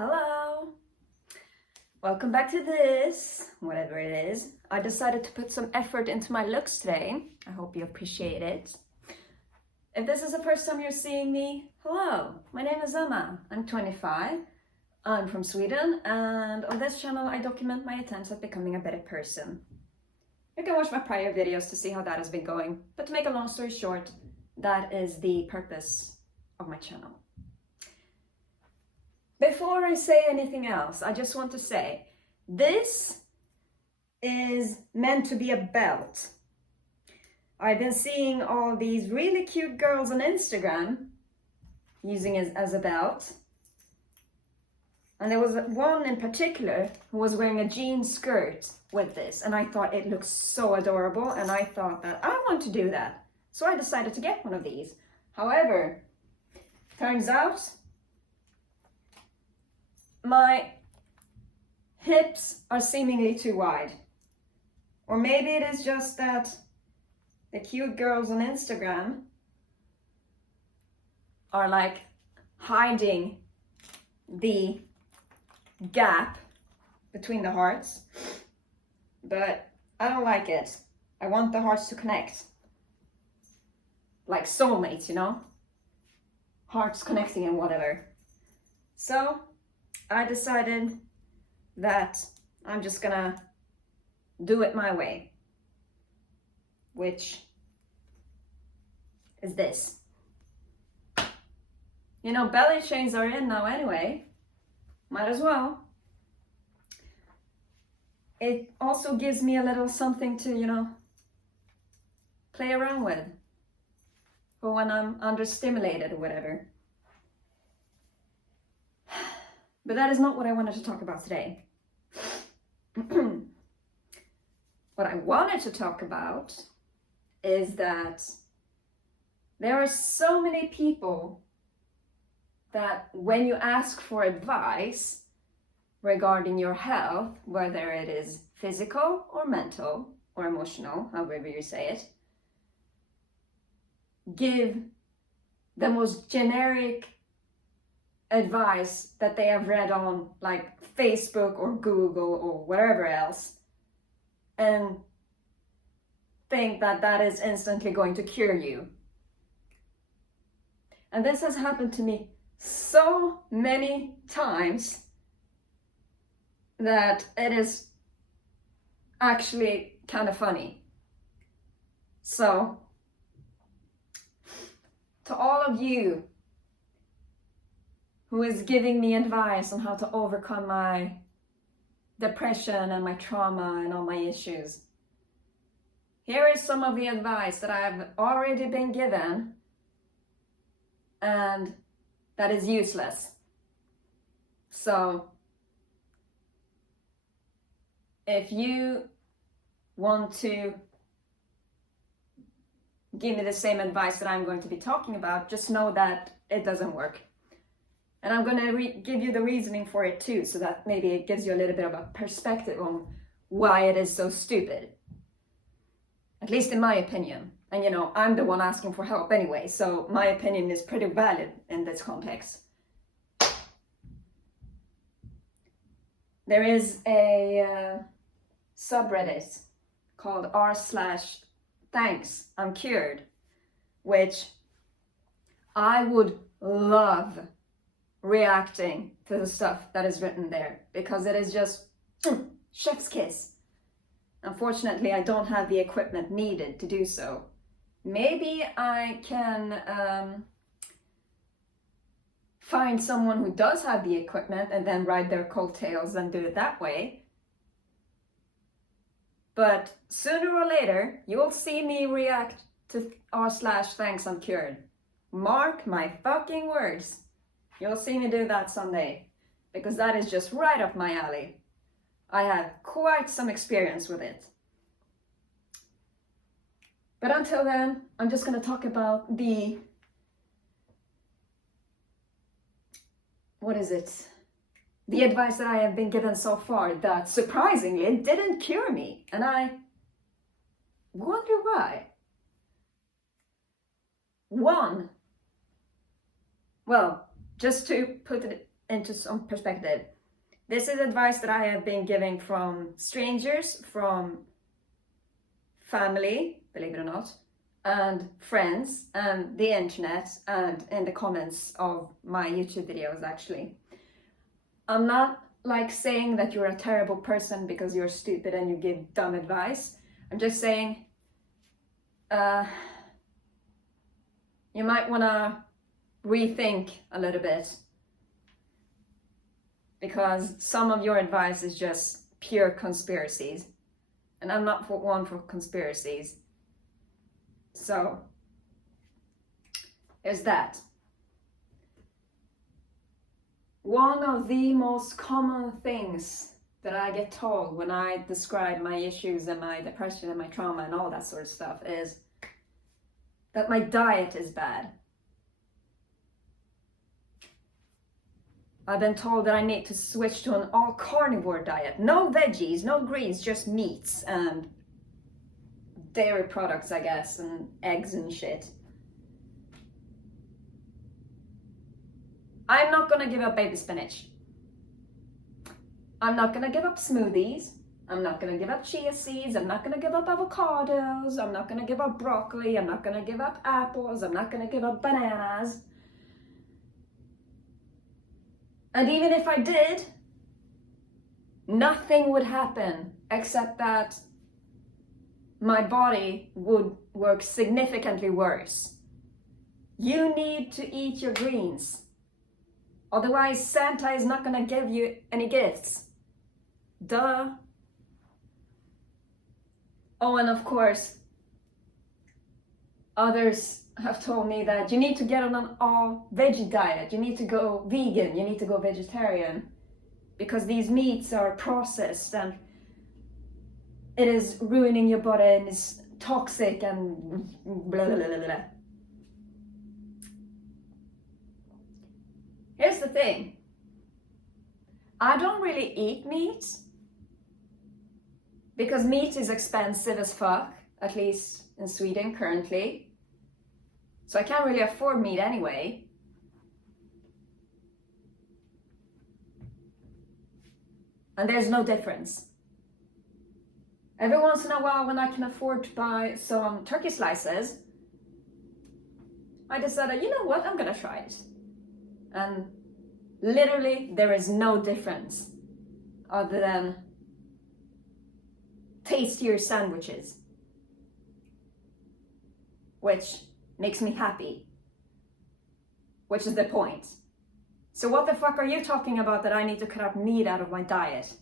Hello! Welcome back to this, whatever it is. I decided to put some effort into my looks today. I hope you appreciate it. If this is the first time you're seeing me, hello, my name is Emma. I'm 25. I'm from Sweden, and on this channel I document my attempts at becoming a better person. You can watch my prior videos to see how that has been going, but to make a long story short, that is the purpose of my channel. Before I say anything else, I just want to say, this is meant to be a belt. I've been seeing all these really cute girls on Instagram using it as a belt. And there was one in particular who was wearing a jean skirt with this, and I thought it looked so adorable, and I thought that I want to do that. So I decided to get one of these. However, turns out my hips are seemingly too wide. Or maybe it is just that the cute girls on Instagram are like hiding the gap between the hearts. But I don't like it. I want the hearts to connect. Like soulmates, you know? Hearts connecting and whatever. So I decided that I'm just gonna do it my way, which is this. You know, belly chains are in now anyway, might as well. It also gives me a little something to, you know, play around with for when I'm understimulated or whatever. But that is not what I wanted to talk about today. What I wanted to talk about is that there are so many people that when you ask for advice regarding your health, whether it is physical or mental or emotional, however you say it, give the most generic advice that they have read on like Facebook or Google or wherever else, and think that that is instantly going to cure you. And this has happened to me so many times that it is actually kind of funny. So, to all of you who is giving me advice on how to overcome my depression and my trauma and all my issues, here is some of the advice that I've already been given and that is useless. So if you want to give me the same advice that I'm going to be talking about, just know that it doesn't work. And I'm going to give you the reasoning for it too, so that maybe it gives you a little bit of a perspective on why it is so stupid. At least in my opinion. And you know, I'm the one asking for help anyway, so my opinion is pretty valid in this context. There is a subreddit called r/thanks I'm cured, which I would love reacting to the stuff that is written there, because it is just chef's kiss. Unfortunately, I don't have the equipment needed to do so. Maybe I can find someone who does have the equipment and then ride their coattails and do it that way. But sooner or later, you will see me react to r/thanks I'm cured. Mark my fucking words. You'll see me do that someday, because that is just right up my alley. I have quite some experience with it. But until then, I'm just going to talk about the, the advice that I have been given so far that surprisingly didn't cure me. And I wonder why. Well, just to put it into some perspective. This is advice that I have been giving from strangers, from family, believe it or not, and friends, and the internet, and in the comments of my YouTube videos, actually. I'm not like saying that you're a terrible person because you're stupid and you give dumb advice. I'm just saying you might want to rethink a little bit, because some of your advice is just pure conspiracies, and I'm not one for conspiracies. So there's that. One of the most common things that I get told when I describe my issues and my depression and my trauma and all that sort of stuff is that my diet is bad. I've been told that I need to switch to an all carnivore diet. No veggies, no greens, just meats and dairy products, I guess, and eggs and shit. I'm not gonna give up baby spinach. I'm not gonna give up smoothies. I'm not gonna give up chia seeds. I'm not gonna give up avocados. I'm not gonna give up broccoli. I'm not gonna give up apples. I'm not gonna give up bananas. And even if I did, nothing would happen except that my body would work significantly worse. You need to eat your greens. Otherwise, Santa is not gonna give you any gifts. Duh. Oh, and of course, others have told me that you need to get on an all veggie diet. You need to go vegan. You need to go vegetarian, because these meats are processed and it is ruining your body and is toxic and blah, blah, blah, blah. Here's the thing. I don't really eat meat because meat is expensive as fuck, at least in Sweden currently. So I can't really afford meat anyway. And there's no difference. Every once in a while, when I can afford to buy some turkey slices, I decided, you know what, I'm gonna try it. And literally there is no difference other than tastier sandwiches, which makes me happy, which is the point. So what the fuck are you talking about that I need to cut out meat out of my diet?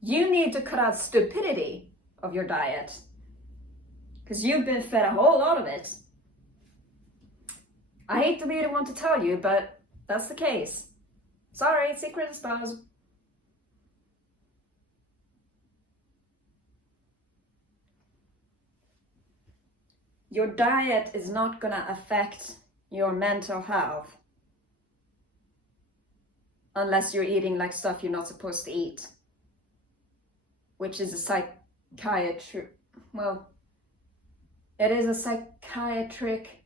You need to cut out stupidity of your diet, because you've been fed a whole lot of it. I hate to be the one to tell you, but that's the case. Sorry, secret exposed. Your diet is not gonna affect your mental health unless you're eating like stuff you're not supposed to eat, which is a psychiatric, well, it is a psychiatric,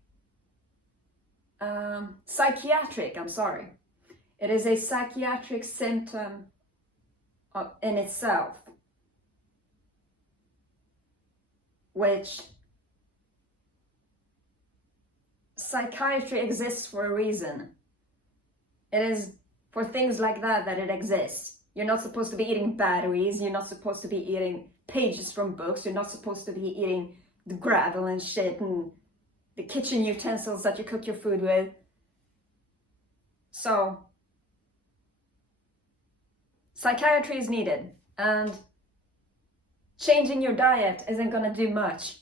I'm sorry. It is a psychiatric symptom in itself, which psychiatry exists for a reason. It is for things like that that it exists. You're not supposed to be eating batteries. You're not supposed to be eating pages from books. You're not supposed to be eating the gravel and shit and the kitchen utensils that you cook your food with. So, psychiatry is needed, and changing your diet isn't gonna do much.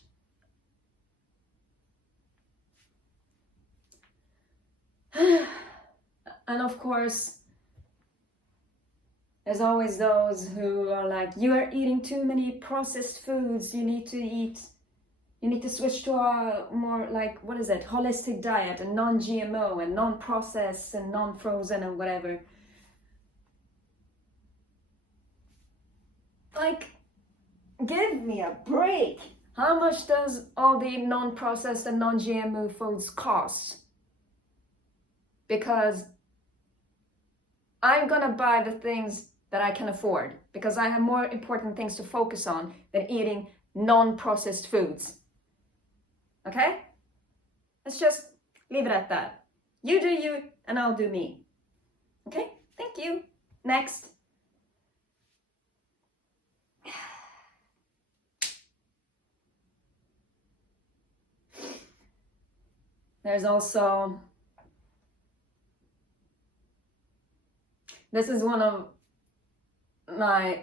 And of course, there's always those who are like, you are eating too many processed foods, you need to switch to a more like, what is it, holistic diet and non-GMO and non-processed and non-frozen and whatever. Like, give me a break. How much does all the non-processed and non-GMO foods cost? because I'm gonna buy the things that I can afford, because I have more important things to focus on than eating non-processed foods. Okay? Let's just leave it at that. You do you, and I'll do me. Okay? Thank you. Next. There's also, this is one of my,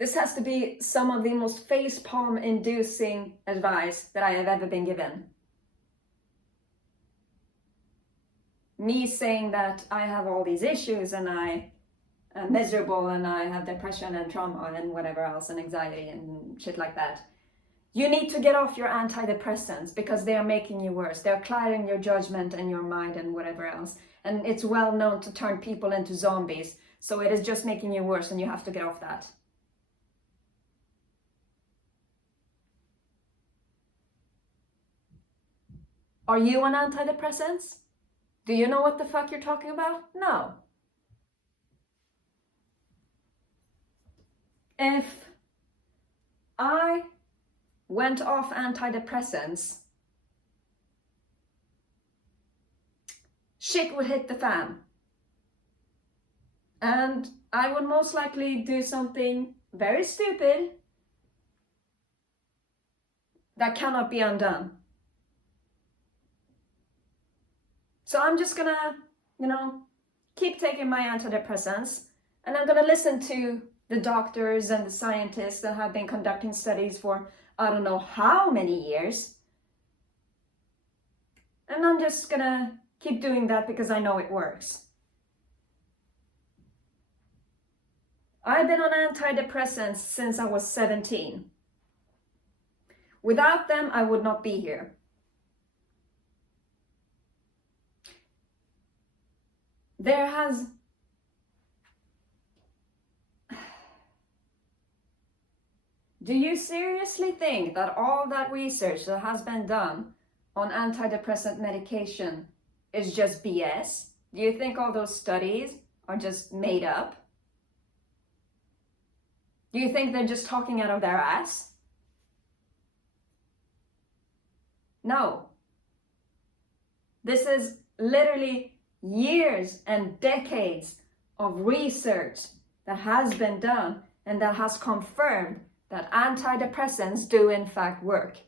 this has to be some of the most facepalm inducing advice that I have ever been given. Me saying that I have all these issues and I am miserable and I have depression and trauma and whatever else and anxiety and shit like that. You need to get off your antidepressants because they are making you worse. They're clouding your judgment and your mind and whatever else. And it's well known to turn people into zombies. So it is just making you worse and you have to get off that. Are you on antidepressants? Do you know what the fuck you're talking about? No. If I went off antidepressants, shit would hit the fan. And I would most likely do something very stupid that cannot be undone. So I'm just gonna, keep taking my antidepressants, and I'm gonna listen to the doctors and the scientists that have been conducting studies for I don't know how many years. And I'm just gonna keep doing that because I know it works. I've been on antidepressants since I was 17. Without them, I would not be here. There has... Do you seriously think that all that research that has been done on antidepressant medication is just BS? Do you think all those studies are just made up? Do you think they're just talking out of their ass? No. This is literally years and decades of research that has been done and that has confirmed that antidepressants do in fact work.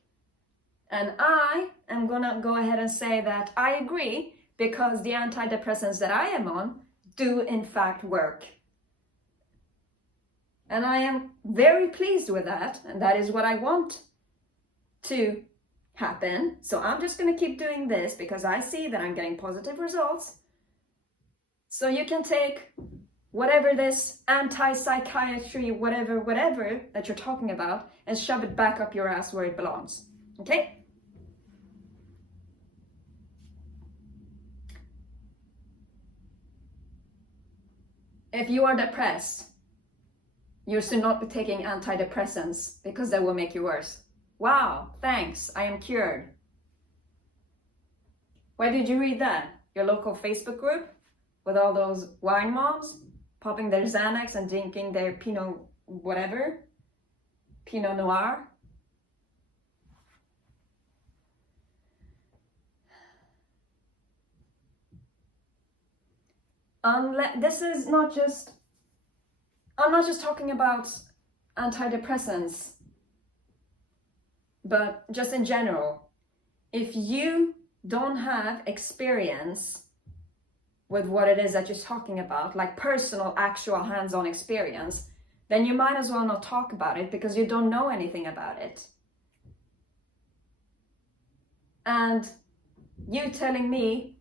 And I am gonna go ahead and say that I agree, because the antidepressants that I am on do in fact work. And I am very pleased with that, and that is what I want to happen. So I'm just gonna keep doing this because I see that I'm getting positive results. So you can take whatever this anti-psychiatry, whatever that you're talking about, and shove it back up your ass where it belongs. Okay? If you are depressed, you should not be taking antidepressants because they will make you worse. Wow, thanks, I am cured. Where did you read that? Your local Facebook group? With all those wine moms popping their Xanax and drinking their Pinot Noir? This is not just... I'm not just talking about antidepressants, but just in general. If you don't have experience with what it is that you're talking about, like personal, actual, hands-on experience, then you might as well not talk about it because you don't know anything about it. And you telling me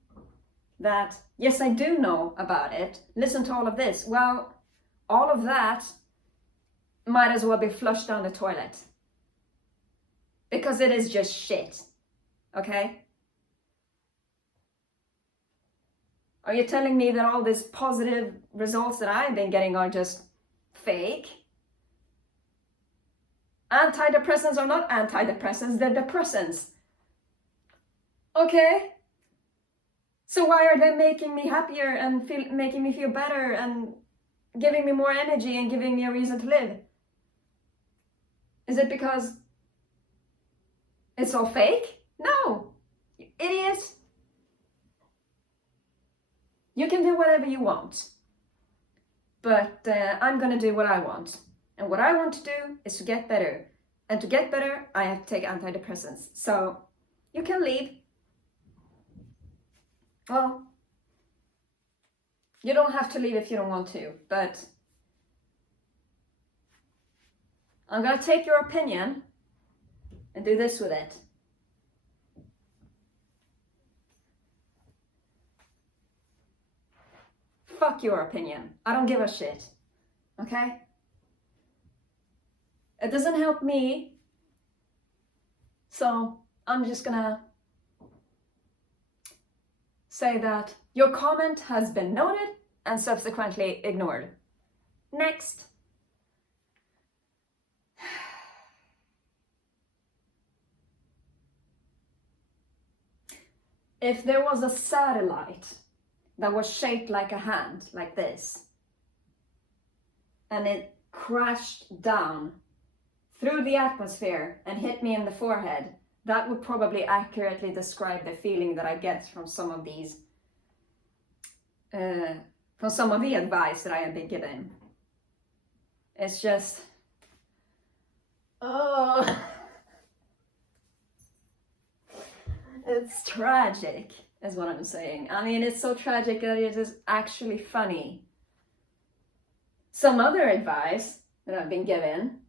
that, yes, I do know about it, listen to all of this. Well, all of that might as well be flushed down the toilet. Because it is just shit. Okay? Are you telling me that all these positive results that I've been getting are just fake? Antidepressants are not antidepressants, they're depressants. Okay? So why are they making me happier and making me feel better and giving me more energy and giving me a reason to live? Is it because it's all fake? No, you idiot. You can do whatever you want, but I'm gonna do what I want. And what I want to do is to get better. And to get better, I have to take antidepressants. So you can leave. Well, you don't have to leave if you don't want to, but I'm gonna take your opinion and do this with it. Fuck your opinion. I don't give a shit. Okay? It doesn't help me. So I'm just gonna say that your comment has been noted and subsequently ignored. Next. If there was a satellite that was shaped like a hand, like this, and it crashed down through the atmosphere and hit me in the forehead, that would probably accurately describe the feeling that I get from some of these, from some of the advice that I have been given. It's just, oh, it's tragic, is what I'm saying. I mean, it's so tragic that it is actually funny. Some other advice that I've been given,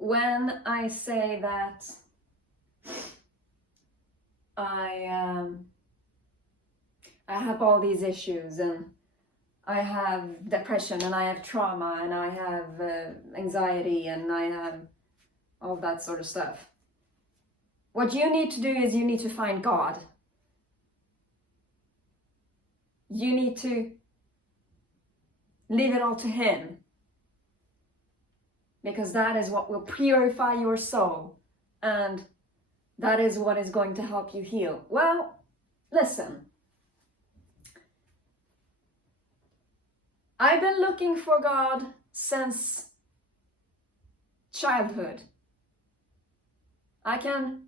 when I say that I have all these issues and I have depression and I have trauma and I have anxiety and I have all that sort of stuff. What you need to do is you need to find God. You need to leave it all to Him. Because that is what will purify your soul. And that is what is going to help you heal. Well, listen. I've been looking for God since childhood. I can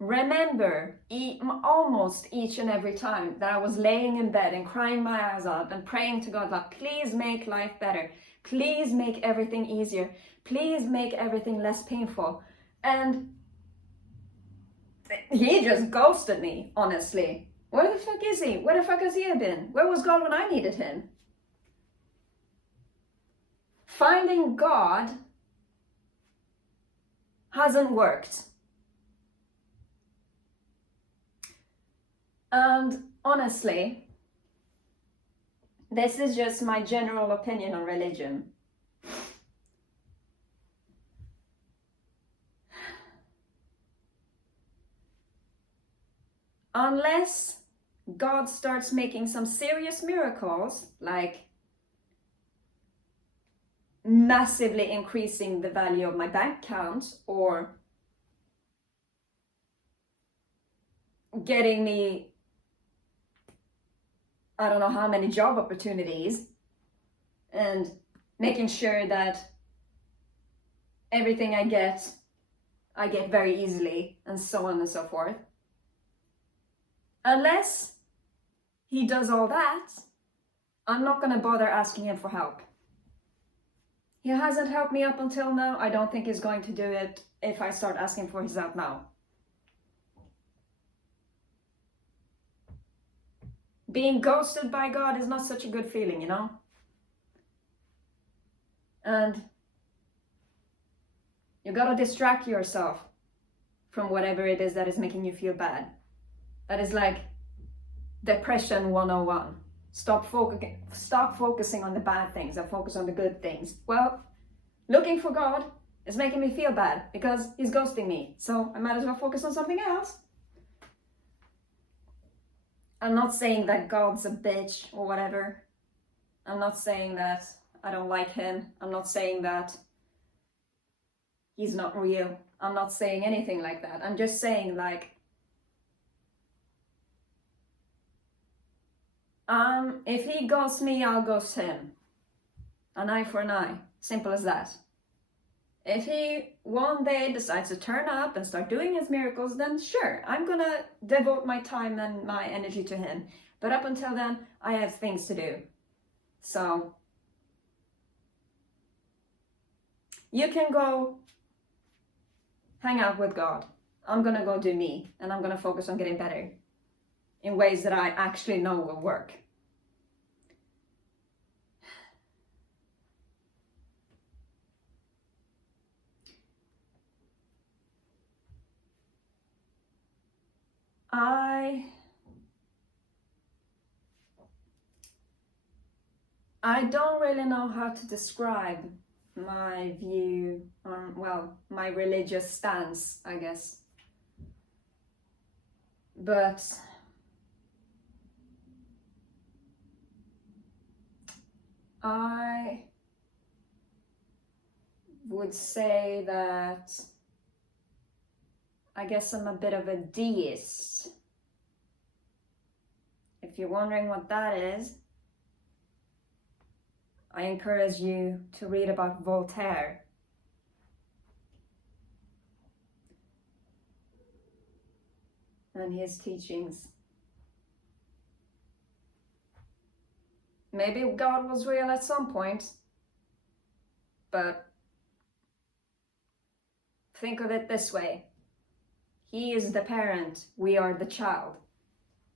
remember almost each and every time that I was laying in bed and crying my eyes out and praying to God, like, please make life better. Please make everything easier. Please make everything less painful. And He just ghosted me, honestly. Where the fuck is He? Where the fuck has He been? Where was God when I needed Him? Finding God hasn't worked. And honestly, this is just my general opinion on religion. Unless God starts making some serious miracles, like massively increasing the value of my bank account or getting me I don't know how many job opportunities and making sure that everything I get very easily and so on and so forth. Unless He does all that, I'm not going to bother asking Him for help. He hasn't helped me up until now. I don't think He's going to do it if I start asking for His help now. Being ghosted by God is not such a good feeling, you know? And you gotta distract yourself from whatever it is that is making you feel bad. That is like depression 101. Stop focusing on the bad things and focus on the good things. Well, looking for God is making me feel bad because He's ghosting me. So I might as well focus on something else. I'm not saying that God's a bitch or whatever. I'm not saying that I don't like him. I'm not saying that he's not real. I'm not saying anything like that. I'm just saying, like, if he ghosts me, I'll ghost him. An eye for an eye. Simple as that. If he one day decides to turn up and start doing his miracles, then sure, I'm gonna devote my time and my energy to him. But up until then, I have things to do. So you can go hang out with God. I'm gonna go do me, and I'm gonna focus on getting better in ways that I actually know will work. I don't really know how to describe my view on, well, my religious stance, I guess. But I would say that I guess I'm a bit of a deist. If you're wondering what that is, I encourage you to read about Voltaire. And his teachings. Maybe God was real at some point, but think of it this way. He is the parent, we are the child.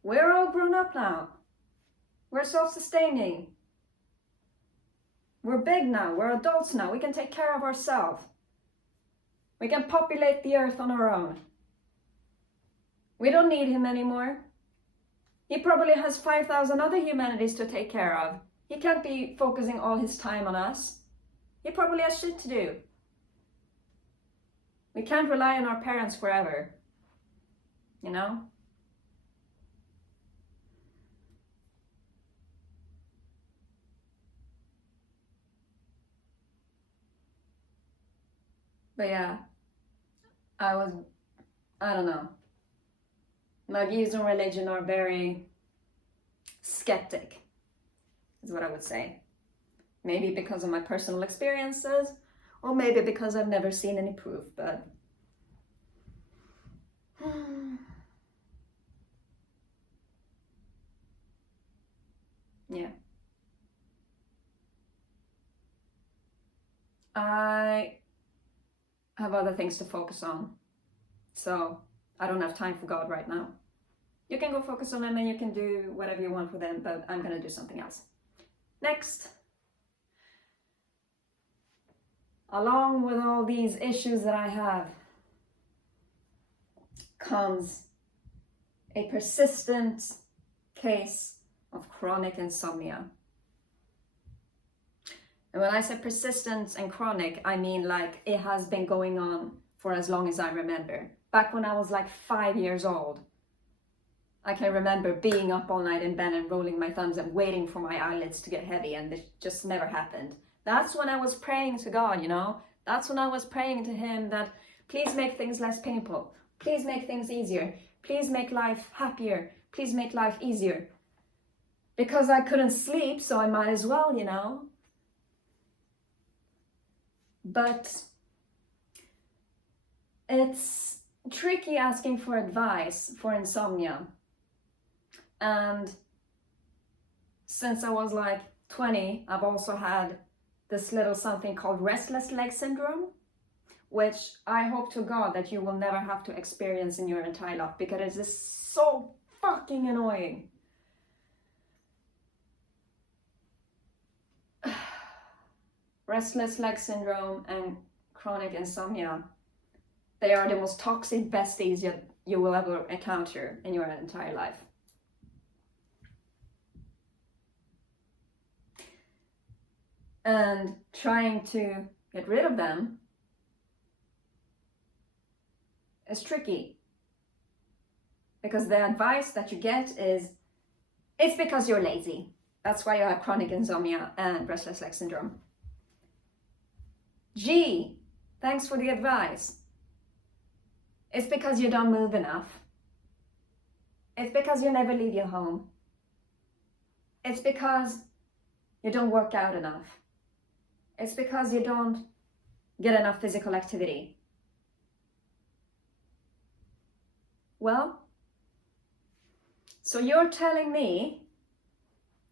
We're all grown up now. We're self-sustaining. We're big now, we're adults now, we can take care of ourselves. We can populate the earth on our own. We don't need him anymore. He probably has 5,000 other humanities to take care of. He can't be focusing all his time on us. He probably has shit to do. We can't rely on our parents forever. You know? But yeah, I don't know. My views on religion are very skeptic, is what I would say. Maybe because of my personal experiences, or maybe because I've never seen any proof, but yeah. I have other things to focus on, so I don't have time for God right now. You can go focus on him and you can do whatever you want with him, but I'm gonna do something else. Next. Along with all these issues that I have comes a persistent case of chronic insomnia. And when I say persistent and chronic, I mean like it has been going on for as long as I remember. Back when I was like 5 years old, I can remember being up all night in bed and rolling my thumbs and waiting for my eyelids to get heavy, and it just never happened. That's when I was praying to God, you know? That's when I was praying to him that please make things less painful. Please make things easier. Please make life happier. Please make life easier. Because I couldn't sleep, so I might as well, you know? But it's tricky asking for advice for insomnia. And since I was like 20, I've also had this little something called restless leg syndrome, which I hope to God that you will never have to experience in your entire life, because it is so fucking annoying. Restless leg syndrome and chronic insomnia, they are the most toxic besties you will ever encounter in your entire life. And trying to get rid of them is tricky, because the advice that you get is, it's because you're lazy. That's why you have chronic insomnia and restless leg syndrome. G, thanks for the advice. It's because you don't move enough. It's because you never leave your home. It's because you don't work out enough. It's because you don't get enough physical activity. Well, so you're telling me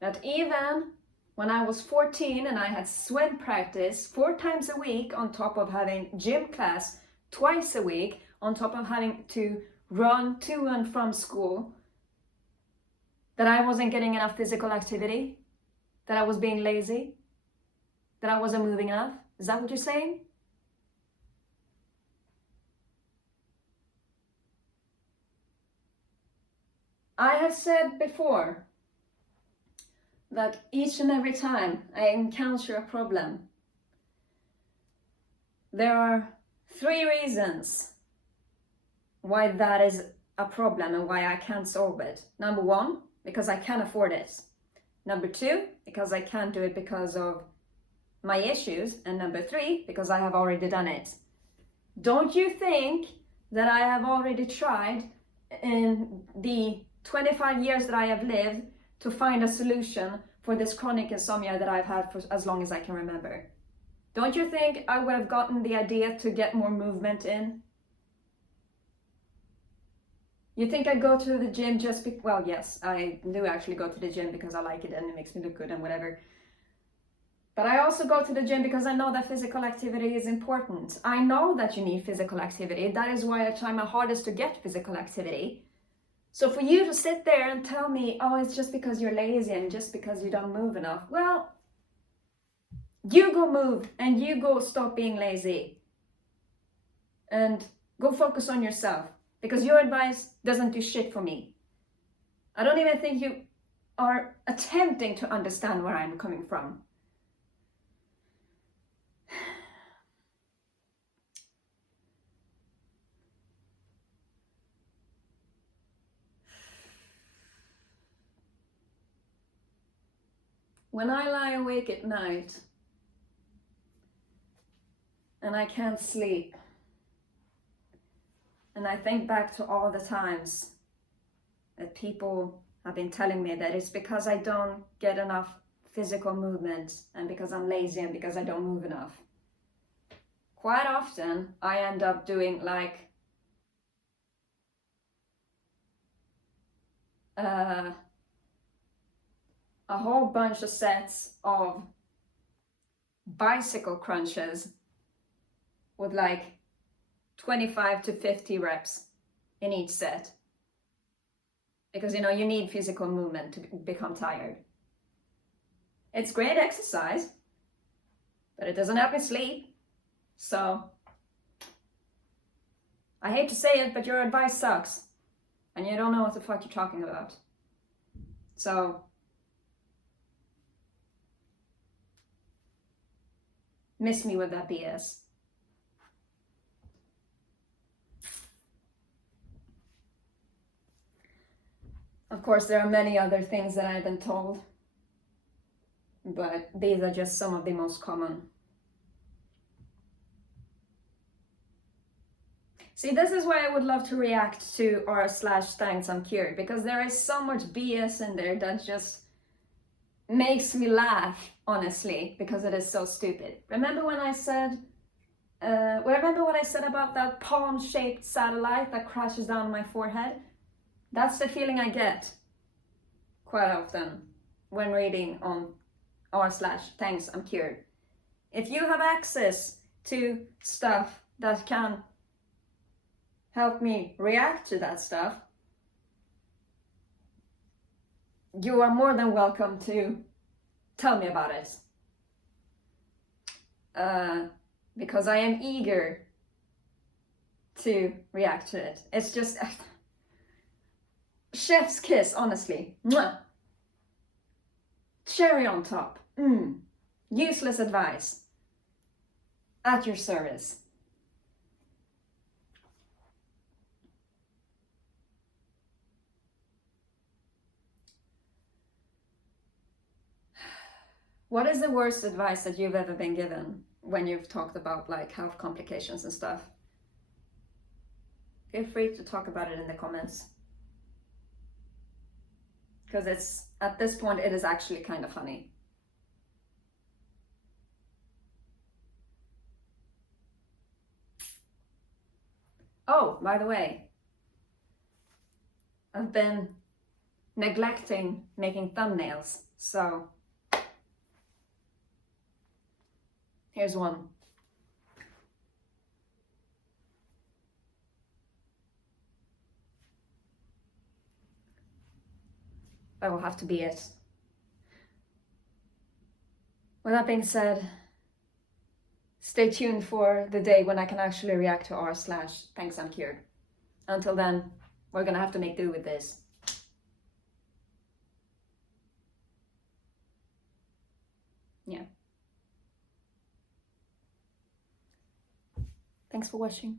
that even when I was 14 and I had swim practice 4 times a week on top of having gym class twice a week, on top of having to run to and from school, that I wasn't getting enough physical activity, that I was being lazy, that I wasn't moving enough? Is that what you're saying? I have said before that each and every time I encounter a problem, there are 3 reasons why that is a problem and why I can't solve it. Number 1, because I can't afford it. Number 2, because I can't do it because of my issues. And number 3, because I have already done it. Don't you think that I have already tried in the 25 years that I have lived to find a solution for this chronic insomnia that I've had for as long as I can remember? Don't you think I would have gotten the idea to get more movement in? You think I go to the gym just well, yes, I do actually go to the gym because I like it and it makes me look good and whatever. But I also go to the gym because I know that physical activity is important. I know that you need physical activity. That is why I try my hardest to get physical activity. So for you to sit there and tell me, oh, it's just because you're lazy and just because you don't move enough. Well, you go move and you go stop being lazy. And go focus on yourself. Because your advice doesn't do shit for me. I don't even think you are attempting to understand where I'm coming from. When I lie awake at night and I can't sleep, and I think back to all the times that people have been telling me that it's because I don't get enough physical movement and because I'm lazy and because I don't move enough. Quite often I end up doing like a whole bunch of sets of bicycle crunches with like 25 to 50 reps in each set. Because, you know, you need physical movement to become tired. It's great exercise, but it doesn't help me sleep. So, I hate to say it, but your advice sucks. And you don't know what the fuck you're talking about. So, miss me with that BS. Of course, there are many other things that I've been told, but these are just some of the most common. See, this is why I would love to react to r/thanks I'm cured, because there is so much BS in there that just makes me laugh, honestly, because it is so stupid. Remember when I said, remember what I said about that palm-shaped satellite that crashes down on my forehead? That's the feeling I get quite often when reading on r/thanks I'm cured. If you have access to stuff that can help me react to that stuff, you are more than welcome to tell me about it. Because I am eager to react to it. It's just chef's kiss, honestly. Mwah. Cherry on top. Useless advice. At your service. What is the worst advice that you've ever been given when you've talked about like health complications and stuff? Feel free to talk about it in the comments. Because it's, at this point, it is actually kind of funny. Oh, by the way, I've been neglecting making thumbnails, so here's one. That will have to be it. With that being said, stay tuned for the day when I can actually react to r/thanks I'm cured. Until then, we're gonna have to make do with this. Yeah. Thanks for watching.